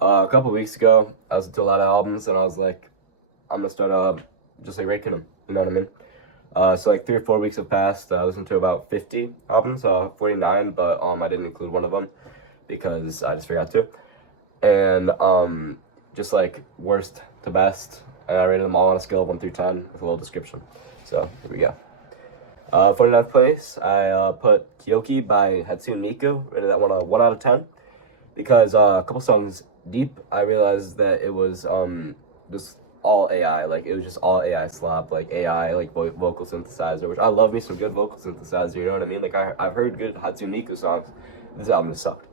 A couple weeks ago, I listened to a lot of albums, and I was like, I'm gonna start just like ranking them. You know what I mean? So like 3 or 4 weeks have passed. I listened to about 50 albums, 49, but I didn't include one of them because I just forgot to. And just like worst to best, and I rated them all on a scale of 1 through 10 with a little description. So here we go. 49th place, I put Kyoki by Hatsune Miku. Rated that one a 1 out of 10 because a couple songs deep, I realized that it was just all AI. Like it was just all AI slop, like AI like vocal synthesizer, which I love me some good vocal synthesizer. You know what I mean? Like I've heard good Hatsune Miku songs. This album just sucked.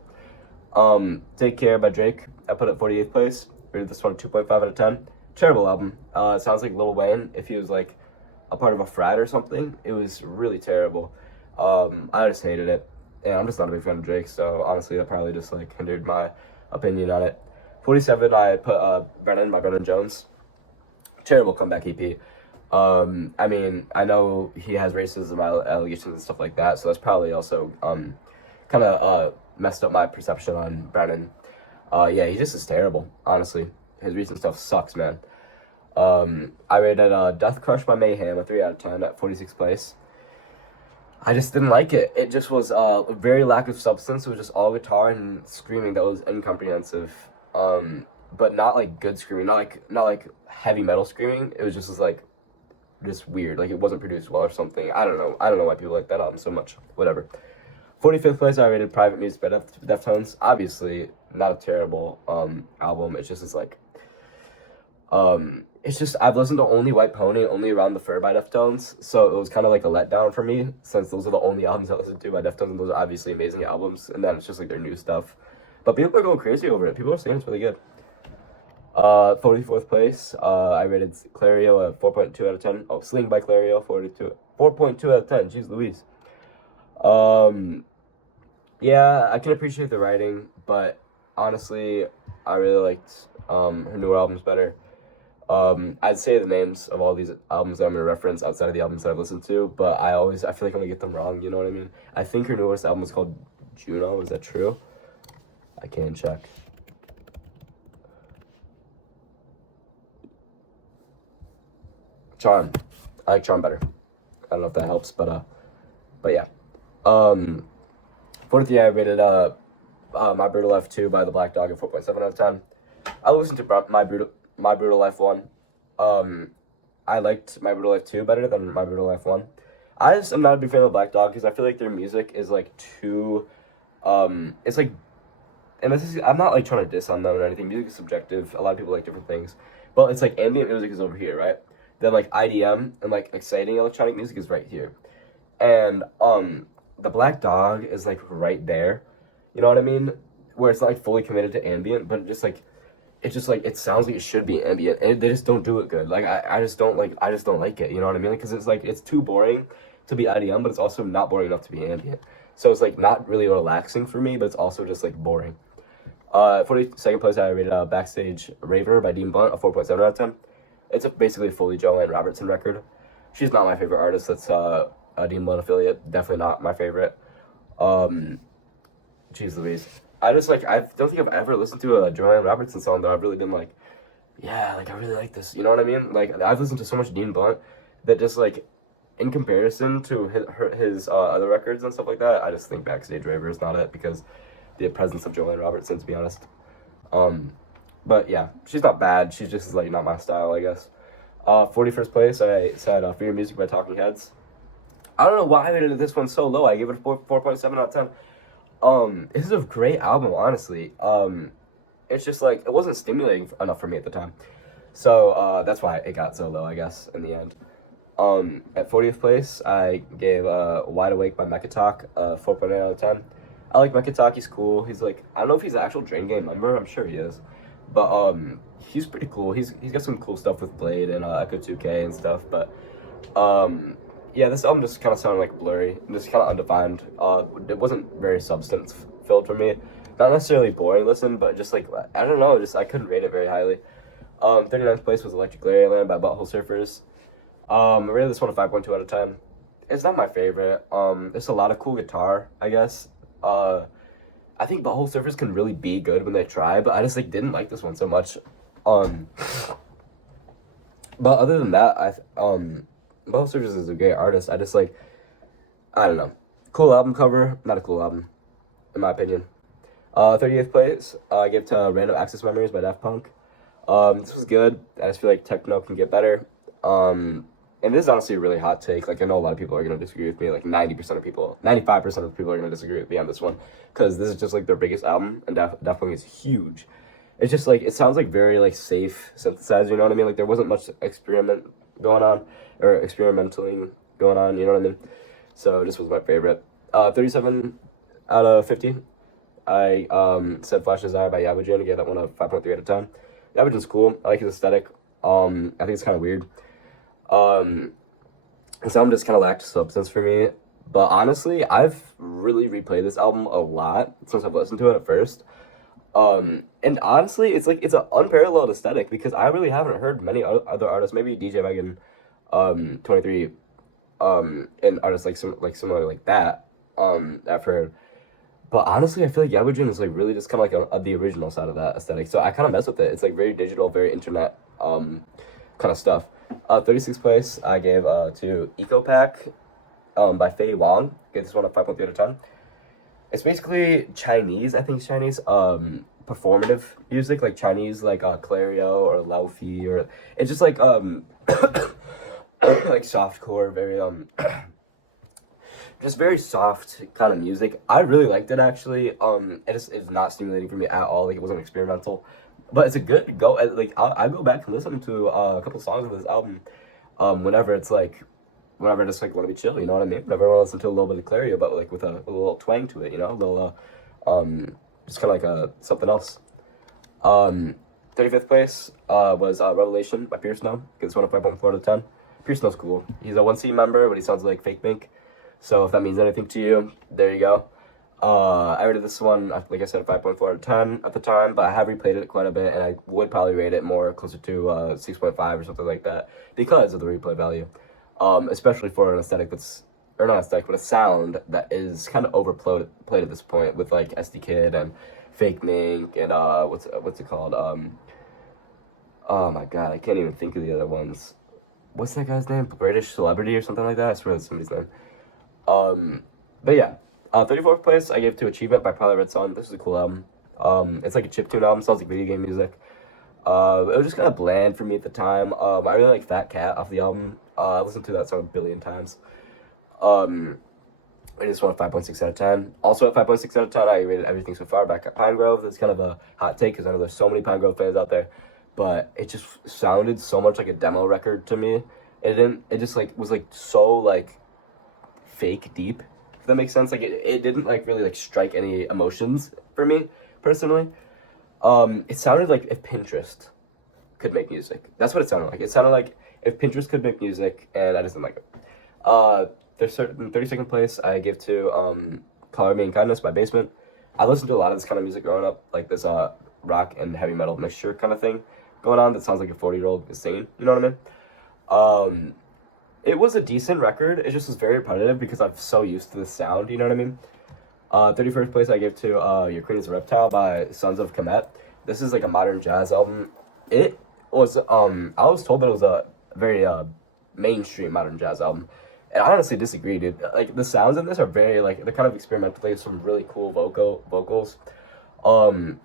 Take Care by Drake, I put it 48th place. Rated this one 2.5 out of 10. Terrible album. It sounds like Lil Wayne if he was like a part of a frat or something. It was really terrible. I just hated it, and I'm just not a big fan of Drake, so honestly that probably just like hindered my opinion on it. 47, I put Brennan by Brennan Jones. Terrible comeback EP. I mean, I know he has racism allegations and stuff like that, so that's probably also kind of messed up my perception on Brennan. Yeah, he just is terrible, honestly. His recent stuff sucks, man. I rated Death Crush by Mayhem a 3 out of 10 at 46th place. I just didn't like it. It just was very lack of substance. It was just all guitar and screaming that was incomprehensive. But not like good screaming, not like heavy metal screaming. It was just like just weird. Like it wasn't produced well or something. I don't know. I don't know why people like that album so much. Whatever. 45th place, I rated Private Music by Deftones. Obviously, not a terrible album. It's just it's just I've listened to only White Pony, only Around the Fur by Deftones, so it was kind of like a letdown for me since those are the only albums I listened to by Deftones, and those are obviously amazing albums. And then it's just like their new stuff, but people are going crazy over it. People are saying it's really good. 44th place, I rated Clario a 4.2 out of 10. Oh, Sling by Clario, 4.2 out of 10. Jeez Louise. Yeah, I can appreciate the writing, but honestly, I really liked her newer albums better. I'd say the names of all these albums that I'm gonna reference outside of the albums that I've listened to, but I feel like I'm gonna get them wrong. You know what I mean? I think her newest album is called Juno. Is that true? I can check. Charm. I like Charm better. I don't know if that helps, but yeah. 43, I rated My Brutal Life 2 by The Black Dog at 4.7 out of 10. I listened to My Brutal Life 1. I liked My Brutal Life 2 better than My Brutal Life 1. I just am not a big fan of Black Dog because I feel like their music is like too it's like, and this is, I'm not like trying to diss on them or anything. Music is subjective. A lot of people like different things. But it's like ambient music is over here, right? Then like IDM and like exciting electronic music is right here. And the Black Dog is like right there. You know what I mean? Where it's not like fully committed to ambient, but it sounds like it should be ambient, and they just don't do it good. Like I just don't like it. You know what I mean? Because it's like it's too boring to be IDM, but it's also not boring enough to be ambient. So it's like not really relaxing for me, but it's also just like boring. 42nd place, I rated Backstage Raver by Dean Blunt a 4.7 out of 10. It's basically a fully Joanne Robertson record. She's not my favorite artist. That's a Dean Blunt affiliate. Definitely not my favorite. Jeez Louise. I don't think I've ever listened to a Joanne Robertson song that I've really been like, yeah, like I really like this. You know what I mean? Like I've listened to so much Dean Blunt that just like in comparison to his other records and stuff like that, I just think Backstage Raver is not it because the presence of Joanne Robertson, to be honest. But yeah, she's not bad. She's just like not my style, I guess. 41st place, I said For Your Music by Talking Heads. I don't know why I rated this one so low. I gave it a 4.7 out of 10. This is a great album, honestly. It's just like it wasn't stimulating enough for me at the time, so that's why it got so low, I guess, in the end. At 40th place, I gave Wide Awake by Mekatalk 4.8 out of 10. I like Mekatalk. He's cool. He's like, I don't know if he's an actual Drain Game member. I'm sure he is, but he's pretty cool. He's got some cool stuff with Blade and Echo 2K and stuff, but yeah, this album just kind of sounded like blurry and just kind of undefined. It wasn't very substance filled for me. Not necessarily boring listen, but just like, I don't know, just I couldn't rate it very highly. 39th place was Electric Land by Butthole Surfers. I rated this one a 5.2 out of 10. It's not my favorite. There's a lot of cool guitar, I guess. I think Butthole Surfers can really be good when they try, but I just like didn't like this one so much. Um, but other than that, Butthole Surfers is a great artist. I just like, I don't know, cool album cover, not a cool album, in my opinion. 38th place, I give to Random Access Memories by Daft Punk. This was good. I just feel like techno can get better. And this is honestly a really hot take. Like, I know a lot of people are going to disagree with me. Like, 90% of people, 95% of people are going to disagree with me on this one. Because this is just, like, their biggest album. And Daft Punk is huge. It's just, like, it sounds, like, very, like, safe synthesizer, you know what I mean? Like, there wasn't much experiment going on. Or experimenting going on, you know what I mean? So, this was my favorite. 37 out of 50. I said Flash Desire by Yabujin. I gave that one a 5.3 out of 10. Yabujin's cool. I like his aesthetic. I think it's kind of weird. This album just kind of lacked substance for me. But honestly, I've really replayed this album a lot since I've listened to it at first. And honestly, it's like, it's an unparalleled aesthetic because I really haven't heard many other artists, maybe DJ Megan, 23, and artists like similar like that, I've heard. But honestly, I feel like Yabujin is like really just kind of like the original side of that aesthetic. So I kind of mess with it. It's like very digital, very internet, kind of stuff. 36th place, I gave to Eco Pack, by Fei Wong. Gave this one a 5.3 out of 10. It's basically Chinese, I think it's Chinese, performative music, like Chinese, like Clario or Laofi, or it's just like like softcore, very just very soft kind of music. I really liked it actually. It's not stimulating for me at all. Like, it wasn't experimental, but it's a good go. Like, I go back and listen to a couple songs of this album, whenever it's like, whenever I just like want to be chill. You know what I mean? Whenever I want to listen to a little bit of Clario, but like with a little twang to it. You know, a little just kind of like something else. 35th place was Revelation by Pierce Snow. Get this one a 5.4 out of 10. Pierce Snow's cool. He's a 1C member, but he sounds like Fake Mink. So if that means anything to you, there you go. I rated this one, like I said, a 5.4 out of 10 at the time, but I have replayed it quite a bit, and I would probably rate it more closer to 6.5 or something like that because of the replay value. Especially for an aesthetic that's, or not aesthetic, but a sound that is kind of overplayed at this point with like SD Kid and Fake Mink and what's it called? Oh my god, I can't even think of the other ones. What's that guy's name? British Celebrity or something like that? I swear that's somebody's name. But yeah, 34th place I gave to Achievement by Probably Red Sun. This is a cool album. It's like a chiptune album, sounds like video game music. It was just kind of bland for me at the time. I really like Fat Cat off the album. I listened to that song a billion times. I just want a 5.6 out of 10. Also at 5.6 out of 10, I rated Everything So Far back at Pine Grove. That's kind of a hot take because I know there's so many Pine Grove fans out there. But it just sounded so much like a demo record to me. It just like was like so like fake deep, if that makes sense. Like it didn't like really like strike any emotions for me personally. It sounded like if Pinterest could make music. That's what it sounded like. It sounded like if Pinterest could make music, and I just didn't like it. There's certain 32nd place I give to Color Me in Kindness by Basement. I listened to a lot of this kind of music growing up, like this rock and heavy metal mixture kind of thing going on that sounds like a 40-year-old is singing, you know what I mean? It was a decent record. It just was very repetitive because I'm so used to the sound, you know what I mean? 31st place I give to Your Queen is a Reptile by Sons of Kemet. This is like a modern jazz album. It was, I was told that it was a very mainstream modern jazz album. And I honestly disagree, dude. Like, the sounds in this are very, like, they're kind of experimental. They have some really cool vocals.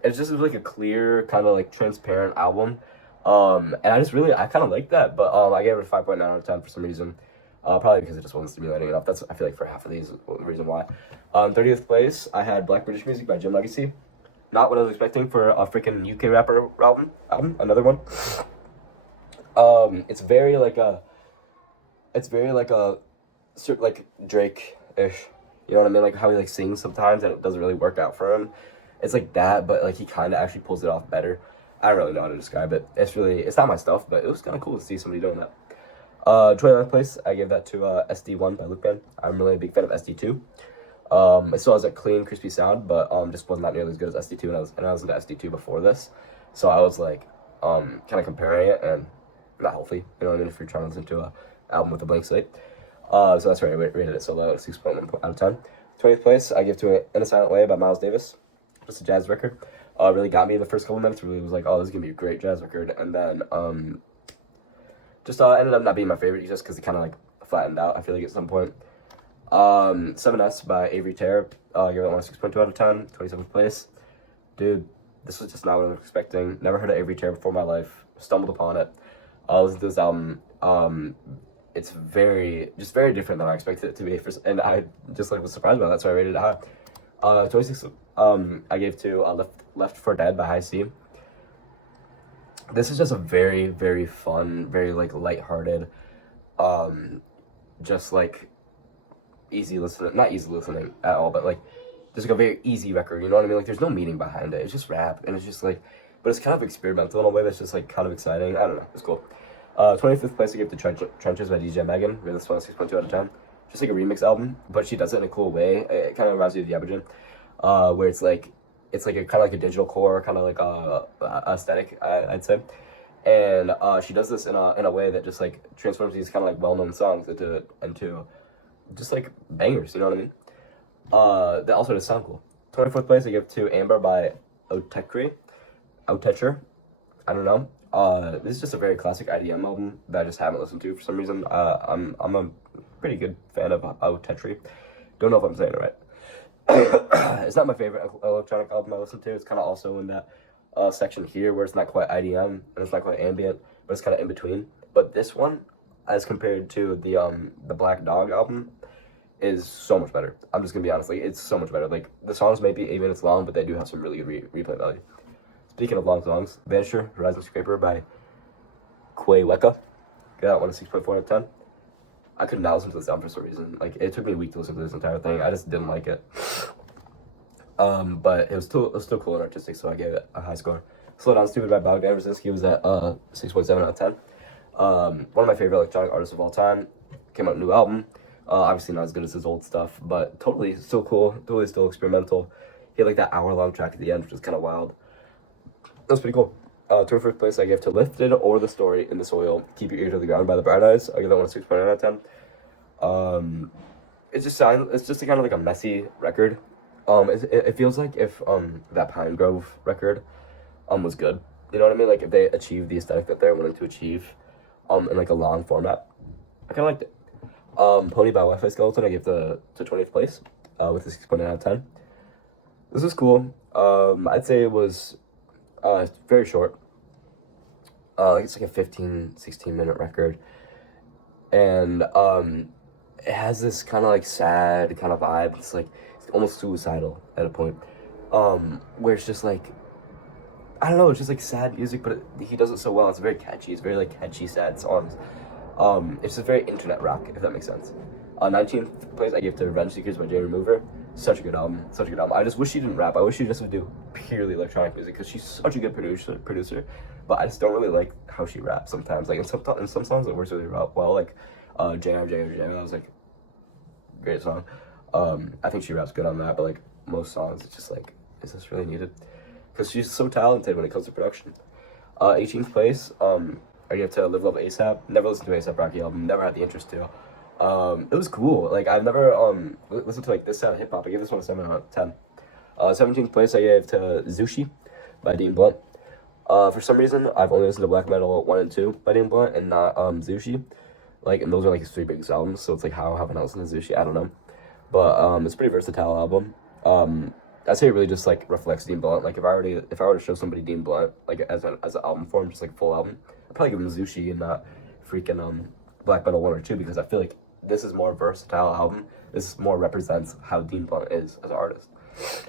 It's just like a clear, kind of like transparent album. And I kind of like that, but I gave it a 5.9 out of 10 for some reason. Probably because it just wasn't stimulating enough. That's, I feel like, for half of these, the reason why. 30th place, I had Black British Music by Jim Legacy. Not what I was expecting for a freaking UK rapper album. Another one. It's very like Drake-ish. You know what I mean? Like how he like sings sometimes and it doesn't really work out for him. It's like that, but like he kind of actually pulls it off better. I don't really know how to describe it. It's not my stuff, but it was kind of cool to see somebody doing that. 29th place, I gave that to SD1 by loukeman. I'm really a big fan of SD2. It still has a clean, crispy sound, but just was not nearly as good as SD2, and I was into SD2 before this. So I was like, kind of comparing it, and not healthy, you know what I mean, if you're trying to listen to an album with a blank slate. So that's why I rated it so low, 6.1 out of 10. 20th place, I give to In a Silent Way by Miles Davis. just a jazz record. Really got me in the first couple minutes. Really was like, oh, this is gonna be a great jazz record. And then just ended up not being my favorite just because it kind of like flattened out. I feel like at some point. 7S by Avery Terror. Give it 6.2 out of 10. 27th place. Dude, this was just not what I was expecting. Never heard of Avery Terror before in my life. Stumbled upon it. Listened to this album. It's very different than I expected it to be. And I just like was surprised by that, so I rated it high. 26. I gave to Left for Dead by High C. This is just a very, very fun, very like lighthearted, just like easy listening. Not easy listening at all, but like just like a very easy record. You know what I mean? Like there's no meaning behind it. It's just rap, and it's just like, but it's kind of experimental in a way that's just like kind of exciting. I don't know. It's cool. 25th place I give to Trenches by DJ Megan. Really, this one 6.2 out of 10. Just like a remix album, but she does it in a cool way. It kind of reminds me of the Aboriginal, where it's like a kind of like a digital core, kind of like aesthetic, I'd say. And she does this in a way that just like transforms these kind of like well-known songs into just like bangers. You know what I mean? That also does sound cool. 24th place I give to Amber by Outecher. I don't know. This is just a very classic IDM album that I just haven't listened to for some reason. I'm a pretty good fan of Outecher. Don't know if I'm saying it right. It's not my favorite electronic album I listen to. It's kind of also in that section here where it's not quite IDM and it's not quite ambient, but it's kind of in between. But this one, as compared to the Black Dog album, is so much better. I'm just gonna be honest, like it's so much better. Like the songs may be 8 minutes long, but they do have some really good replay value. Speaking of long songs, Vanisher, Horizon Scraper by Quay Weka. Got one 6.4 out of 10. I could not listen to this album for some reason. Like it took me a week to listen to this entire thing. I just didn't like it. But it was still cool and artistic, so I gave it a high score. Slow Down Stupid by Bogdan Brzezinski was at 6.7 out of 10. One of my favorite electronic artists of all time. Came out with a new album. Obviously not as good as his old stuff, but totally still cool. Totally still experimental. He had like that hour-long track at the end, which was kind of wild. That was pretty cool. 21st place I give to Lifted or The Story in the Soil. Keep Your Ear to the Ground by the Bright Eyes. I give that one a 6.9 out of 10. It's just a kind of like a messy record. It feels like if that Pine Grove record was good. You know what I mean? Like if they achieved the aesthetic that they're wanting to achieve in like a long format. I kinda liked it. Pony by Wifiskeleton I gave to 20th place with a 6.9 out of 10. This was cool. I'd say it was very short. It's like a 15-16 minute record. And it has this kind of like sad kind of vibe. It's like it's almost suicidal at a point. Where it's just like, I don't know, it's just like sad music, but he does it so well. It's very catchy. It's very like catchy, sad songs. It's just very internet rock, if that makes sense. 19th place I gave to Revenge Seekers by Jay Remover. Such a good album. Such a good album. I just wish she didn't rap. I wish she just would do purely electronic music because she's such a good producer. But I just don't really like how she raps sometimes. Like in some songs it works really well. Like Jam. I was like, great song. I think she raps good on that. But like most songs, it's just like, is this really needed? Because she's so talented when it comes to production. 18th place. I give to Live Love ASAP. Never listened to ASAP Rocky album. Never had the interest to. It was cool. Like I've never listened to like this sound of hip hop. I gave this one a 7 out of 10. 17th place I gave to Zushi by Dean Blunt. For some reason I've only listened to Black Metal 1 and 2 by Dean Blunt and not Zushi. Like, and those are like his 3 biggest albums. So it's like, how haven't I listened to Zushi? I don't know. But it's a pretty versatile album. I'd say it really just like reflects Dean Blunt. Like if I were to show somebody Dean Blunt like as an album form, just like full album, I'd probably give him Zushi and not freaking Black Metal 1 or 2 because I feel like this is more versatile album. This more represents how Dean Blunt is as an artist.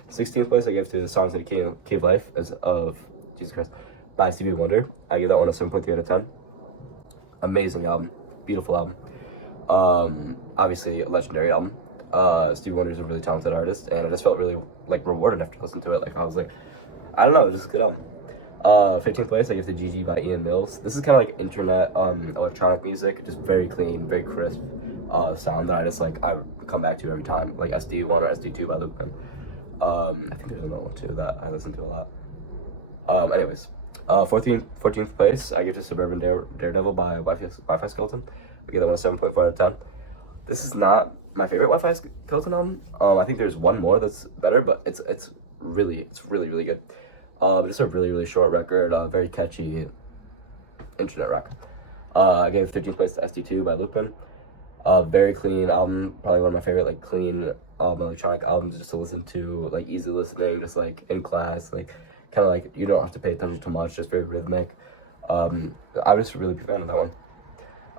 16th place I give to the Songs in the Cave Life of Jesus Christ by Stevie Wonder. I give that one a 7.3 out of 10. Amazing album, beautiful album. Obviously a legendary album. Stevie Wonder is a really talented artist, and I just felt really like rewarded after listening to it. Like I was like, I don't know, it was just a good album. 15th place I give to GG by Ian Mills. This is kind of like internet electronic music, just very clean, very crisp sound that I just like I come back to every time, like SD1 or SD2 by loukeman. I think there's another one too that I listen to a lot. Anyways, 14th place I give to Suburban Daredevil by Wifiskeleton. I give that one a 7.4 out of 10. This is not my favorite Wifiskeleton album. I think there's one more that's better, but it's it's really good. Just a really short record, very catchy internet rock. I gave 15th place to SD2 by loukeman. Very clean album, probably one of my favorite like clean electronic albums just to listen to, like easy listening, just like in class, like kind of like you don't have to pay attention too much, just very rhythmic. I was just a really big fan of that one.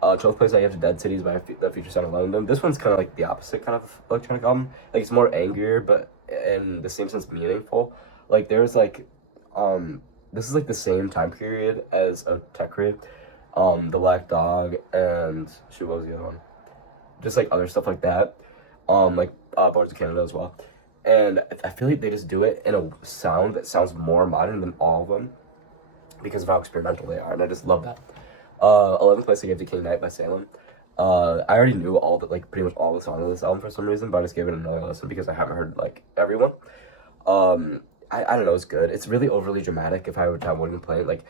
12th place I have to Dead Cities by the Future Sound of London. This one's kind of like the opposite kind of electronic album. Like it's more angrier, but in the same sense meaningful. Like there's like, this is like the same time period as a tech raid, the Black Dog, and shoot, what was the other one? Just like other stuff like that, like Boards of Canada as well. And I feel like they just do it in a sound that sounds more modern than all of them because of how experimental they are, and I just love that. 11th place I gave to King Knight by Salem. I already knew pretty much all the songs of this album for some reason, but I just gave it another listen because I haven't heard like everyone. I don't know, it's good. It's really overly dramatic. If I were to have one playing, like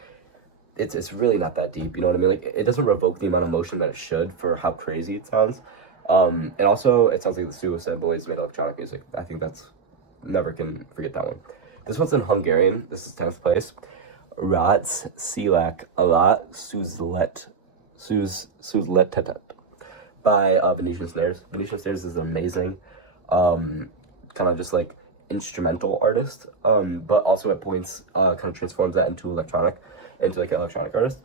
it's really not that deep, you know what I mean? Like it doesn't revoke the amount of emotion that it should for how crazy it sounds. And also it sounds like the Suicide Boys made electronic music. I think that's, never can forget that one. This one's in Hungarian. This is 10th place. Rossz, csillag, alatt, született by Venetian Snares. Venetian Snares is amazing, kind of just like instrumental artist, but also at points kind of transforms that into like an electronic artist.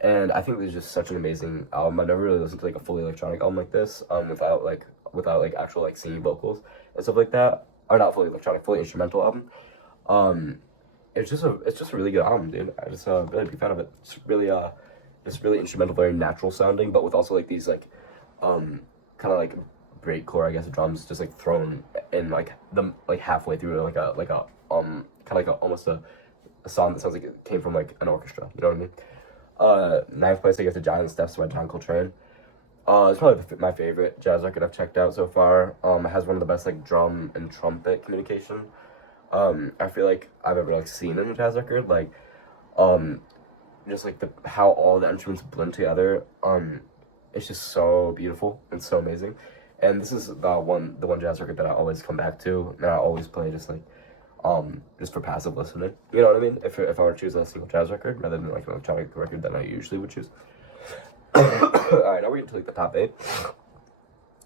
And I think this is just such an amazing album. I've never really listened to like a fully electronic album like this, without actual like singing vocals and stuff like that, or not fully electronic, fully instrumental album. It's just a really good album, dude. I just really big fan of it. It's really instrumental, very natural sounding, but with also like these like kind of like breakcore, I guess, drums just like thrown in like halfway through like a kind of like almost a song that sounds like it came from like an orchestra. You know what I mean? 9th place I get to Giant Steps by John Coltrane. It's probably my favorite jazz record I've checked out so far. It has one of the best like drum and trumpet communication I feel like I've ever like seen in a jazz record. Like just like how all the instruments blend together. It's just so beautiful and so amazing. And this is the one jazz record that I always come back to, and I always play just like just for passive listening. You know what I mean? If I were to choose a single jazz record rather than like an electronic record that I usually would choose. Alright, now we're into like the top 8.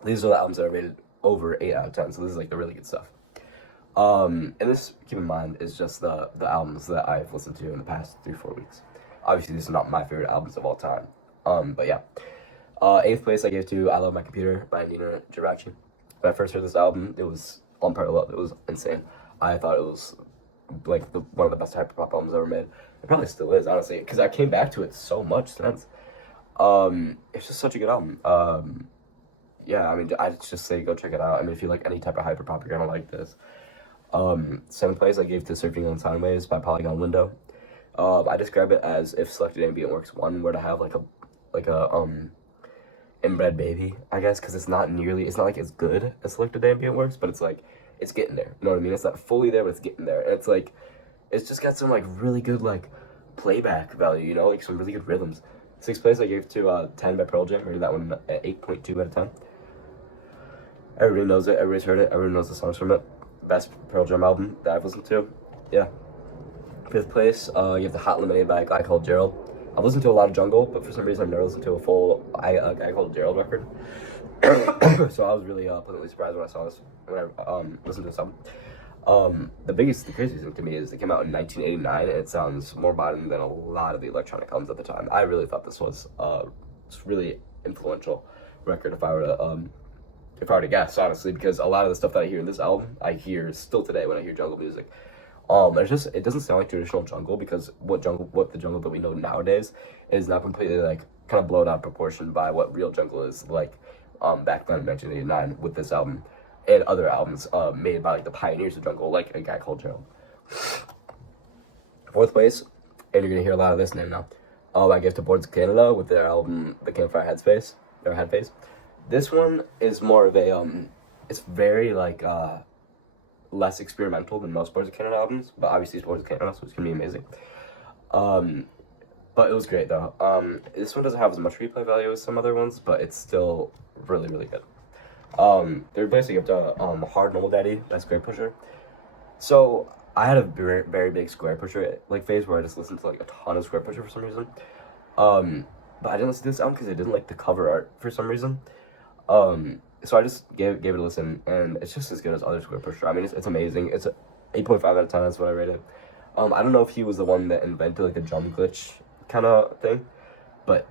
These are the albums that are rated over 8 out of 10, so this is like the really good stuff. And this, keep in mind, is just the albums that I've listened to in the past 3-4 weeks. Obviously, these are not my favorite albums of all time. But yeah. 8th place I gave to I Love My Computer by ninajirachi. When I first heard this album, it was on par love. It was insane. I thought it was like one of the best hyperpop albums ever made. It probably still is, honestly, because I came back to it so much since. It's just such a good album. Yeah, I mean, I'd just say go check it out. I mean, if you like any type of hyperpop, you're gonna like this. 7th place I gave to Surfing on Sine Waves by Polygon Window. I describe it as if Selected Ambient Works 1 were to have like a inbred baby, I guess, because it's not like as good as Selected Ambient Works, but it's like it's getting there. You know what I mean? It's not fully there, but it's getting there. And it's like it's just got some like really good like playback value, you know, like some really good rhythms. 6th place I gave to 10 by Pearl Jam. I rated that one at 8.2 out of 10. Everybody knows it. Everybody's heard it. Everyone knows the songs from it. Best Pearl Jam album that I've listened to. Yeah. 5th place, you have the Hot Lemonade by a guy called Gerald. I've listened to a lot of Jungle, but for some reason I've never listened to a full guy called Gerald record. So I was really pleasantly surprised when I saw this, when I listened to this album. The craziest thing to me is it came out in 1989, and it sounds more modern than a lot of the electronic albums at the time. I really thought this was really influential record if I were to guess, honestly, because a lot of the stuff that I hear in this album, I hear still today when I hear jungle music. It doesn't sound like traditional jungle, because what the jungle that we know nowadays is not completely like kind of blown out of proportion by what real jungle is like back then in 1989 with this album and other albums made by like the pioneers of jungle, like a guy called Gerald. 4th place, and you're gonna hear a lot of this name now. I give to Boards of Canada with their album The Campfire Headphase. This one is more of a it's very like less experimental than most Boards of Canada albums, but obviously it's Boards of Canada, so it's gonna be amazing. But it was great though. This one doesn't have as much replay value as some other ones, but it's still really good. Third place I give to Hard Noble Daddy by Squarepusher. So I had a very, very big squarepusher like phase where I just listened to like a ton of squarepusher for some reason. But I didn't listen to this album because I didn't like the cover art for some reason. So I just gave it a listen, and it's just as good as other squarepusher. I mean, it's amazing. It's a 8.5 out of 10. That's what I rated. I don't know if he was the one that invented like the drum glitch kind of thing, but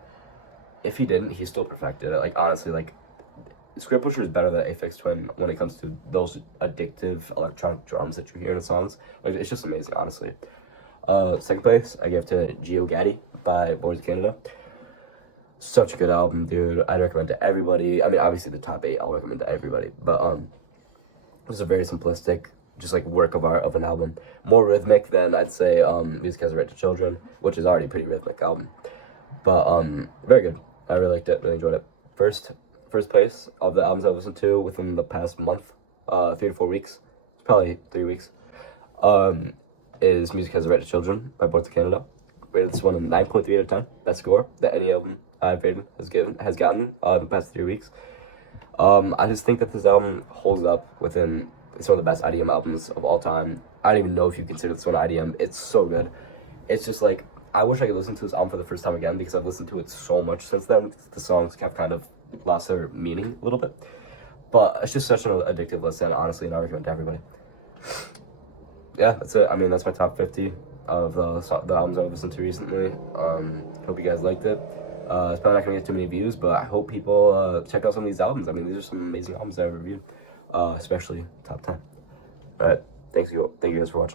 if he didn't, he still perfected it. Like honestly, like squarepusher is better than Aphex Twin when it comes to those addictive electronic drums that you hear in the songs. Like it's just amazing, honestly. Second place I gave to Geogaddi by Boys Canada. Such a good album, dude. I'd recommend to everybody. I mean, obviously the top 8 I'll recommend to everybody, but it was a very simplistic, just like work of art of an album. More rhythmic than I'd say Music Has a Right to Children, which is already a pretty rhythmic album. But very good. I really liked it, really enjoyed it. First place of the albums I've listened to within the past month, 3 to 4 weeks. It's probably 3 weeks. Is Music Has a Right to Children by Boys Canada. Rated this one a 9.3 out of 10. Best score that any album I've rated has gotten in the past 3 weeks. I just think that this album holds up within some of the best IDM albums of all time. I don't even know if you consider this one IDM. It's so good. It's just like, I wish I could listen to this album for the first time again because I've listened to it so much since then. The songs have kind of lost their meaning a little bit. But it's just such an addictive listen, honestly, and I recommend to everybody. Yeah, that's it. I mean, that's my top 50 of the albums I've listened to recently. Hope you guys liked it. It's probably not going to get too many views, but I hope people check out some of these albums. I mean, these are some amazing albums that I've reviewed, especially top 10. All right, thank you guys for watching.